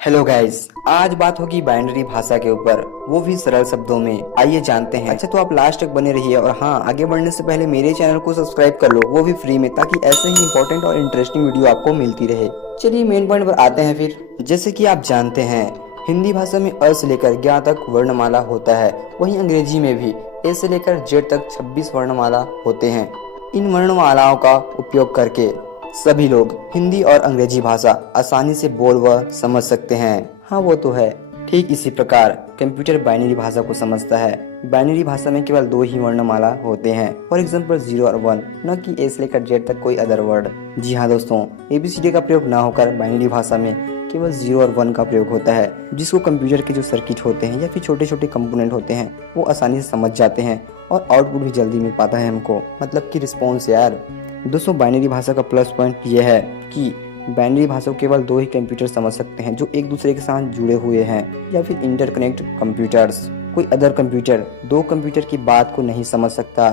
Hello guys, आज बात होगी बाइनरी भाषा के ऊपर, वो भी सरल शब्दों में। आइए जानते हैं। अच्छा तो आप लास्ट तक बने रहिए और हाँ, आगे बढ़ने से पहले मेरे चैनल को सब्सक्राइब कर लो, वो भी फ्री में, ताकि ऐसे ही इंपॉर्टेंट और इंटरेस्टिंग वीडियो आपको मिलती रहे। चलिए मेन पॉइंट पर आते हैं फिर। जैसे कि आप जानते हैं, हिंदी भाषा में अ से लेकर ज्ञ तक वर्णमाला होता है। वहीं अंग्रेजी में भी ए से लेकर जेड तक 26 वर्णमाला होते हैं। इन वर्णमालाओं का उपयोग करके सभी लोग हिंदी और अंग्रेजी भाषा आसानी से बोल व समझ सकते हैं। हाँ वो तो है। ठीक इसी प्रकार कंप्यूटर बाइनरी भाषा को समझता है। बाइनरी भाषा में केवल 2 ही वर्णमाला होते हैं, फॉर एग्जाम्पल 0 और 1, न कि ए से लेकर जेड तक कोई अदर वर्ड। जी हाँ दोस्तों, ABCD का प्रयोग ना होकर बाइनरी भाषा में केवल 0 और 1 का प्रयोग होता है, जिसको कंप्यूटर के जो सर्किट होते हैं या फिर छोटे छोटे कंपोनेंट होते हैं वो आसानी से समझ जाते हैं और आउटपुट भी जल्दी मिल पाता है हमको, मतलब कि रिस्पॉन्स यार। दोस्तों बाइनरी भाषा का प्लस पॉइंट यह है कि बाइनरी भाषा को केवल 2 ही कंप्यूटर समझ सकते हैं जो एक दूसरे के साथ जुड़े हुए हैं, या फिर इंटरकनेक्ट कंप्यूटर्स। कोई अदर कंप्यूटर 2 कंप्यूटर की बात को नहीं समझ सकता।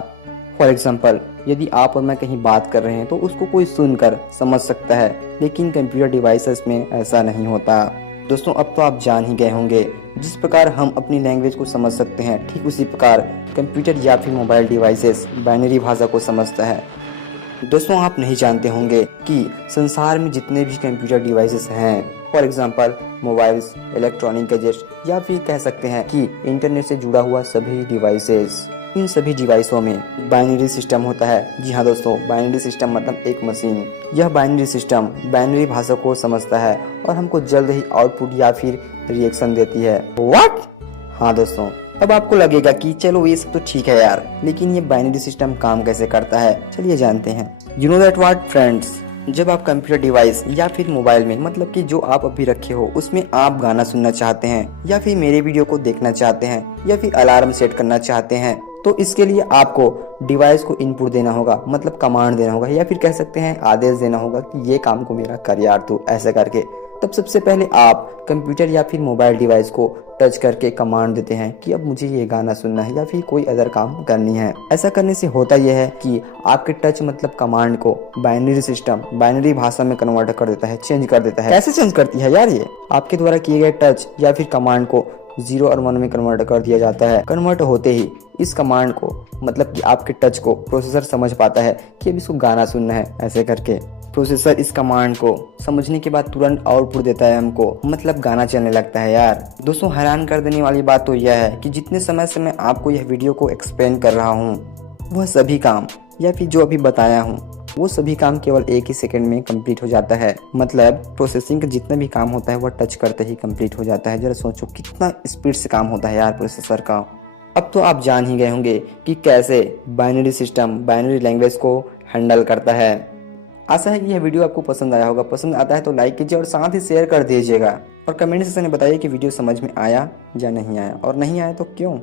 फॉर एग्जाम्पल, यदि आप और मैं कहीं बात कर रहे हैं तो उसको कोई सुनकर समझ सकता है, लेकिन कंप्यूटर डिवाइसेस में ऐसा नहीं होता। दोस्तों अब तो आप जान ही गए होंगे, जिस प्रकार हम अपनी लैंग्वेज को समझ सकते हैं, ठीक उसी प्रकार कंप्यूटर या फिर मोबाइल डिवाइसेस बाइनरी भाषा को समझता है। दोस्तों आप नहीं जानते होंगे कि संसार में जितने भी कंप्यूटर डिवाइसेस हैं, for example mobiles, electronic gadgets, या फिर कह सकते हैं कि इंटरनेट से जुड़ा हुआ सभी डिवाइसेस, इन सभी डिवाइसों में बाइनरी सिस्टम होता है। जी हाँ दोस्तों, बाइनरी सिस्टम मतलब एक मशीन। यह बाइनरी सिस्टम बाइनरी भाषा को समझता है और हमको जल्द ही आउटपुट या फिर रिएक्शन देती है। व्हाट? हाँ दोस्तों, अब आपको लगेगा कि चलो ये सब तो ठीक है यार, लेकिन ये बाइनरी सिस्टम काम कैसे करता है, चलिए जानते हैं। You know that what friends, जब आप कंप्यूटर डिवाइस या फिर मोबाइल में, मतलब कि जो आप अभी रखे हो उसमें आप गाना सुनना चाहते हैं, या फिर मेरे वीडियो को देखना चाहते हैं, या फिर अलार्म सेट करना चाहते हैं, तो इसके लिए आपको डिवाइस को इनपुट देना होगा, मतलब कमांड देना होगा, या फिर कह सकते हैं आदेश देना होगा कि ये काम को मेरा कर यार तू, ऐसा करके। तब सबसे पहले आप कंप्यूटर या फिर मोबाइल डिवाइस को टच करके कमांड देते हैं कि अब मुझे ये गाना सुनना है या फिर कोई अदर काम करनी है। ऐसा करने से होता यह है कि आपके टच मतलब कमांड को बाइनरी सिस्टम बाइनरी भाषा में कन्वर्ट कर देता है, चेंज कर देता है। कैसे चेंज करती है यार? ये आपके द्वारा किए गए टच या फिर कमांड को 0 और 1 में कन्वर्ट कर दिया जाता है। कन्वर्ट होते ही इस कमांड को, मतलब कि आपके टच को, प्रोसेसर समझ पाता है कि अब इसको गाना सुनना है, ऐसे करके। प्रोसेसर इस कमांड को समझने के बाद तुरंत आउटपुट देता है हमको, मतलब गाना चलने लगता है यार। दोस्तों हैरान कर देने वाली बात तो यह है कि जितने समय से मैं आपको यह वीडियो को एक्सप्लेन कर रहा हूँ, वह सभी काम या फिर जो अभी बताया हूँ वो सभी काम केवल 1 ही सेकंड में कंप्लीट हो जाता है। मतलब प्रोसेसिंग का जितना भी काम होता है वह टच करते ही कंप्लीट हो जाता है। जरा सोचो कितना स्पीड से काम होता है यार प्रोसेसर का। अब तो आप जान ही गए होंगे कि कैसे बाइनरी सिस्टम बाइनरी लैंग्वेज को हैंडल करता है। आशा है कि यह वीडियो आपको पसंद आया होगा। पसंद आता है तो लाइक कीजिए और साथ ही शेयर कर दीजिएगा, और कमेंट सेक्शन में बताइए कि वीडियो समझ में आया या नहीं आया, और नहीं आया तो क्यों।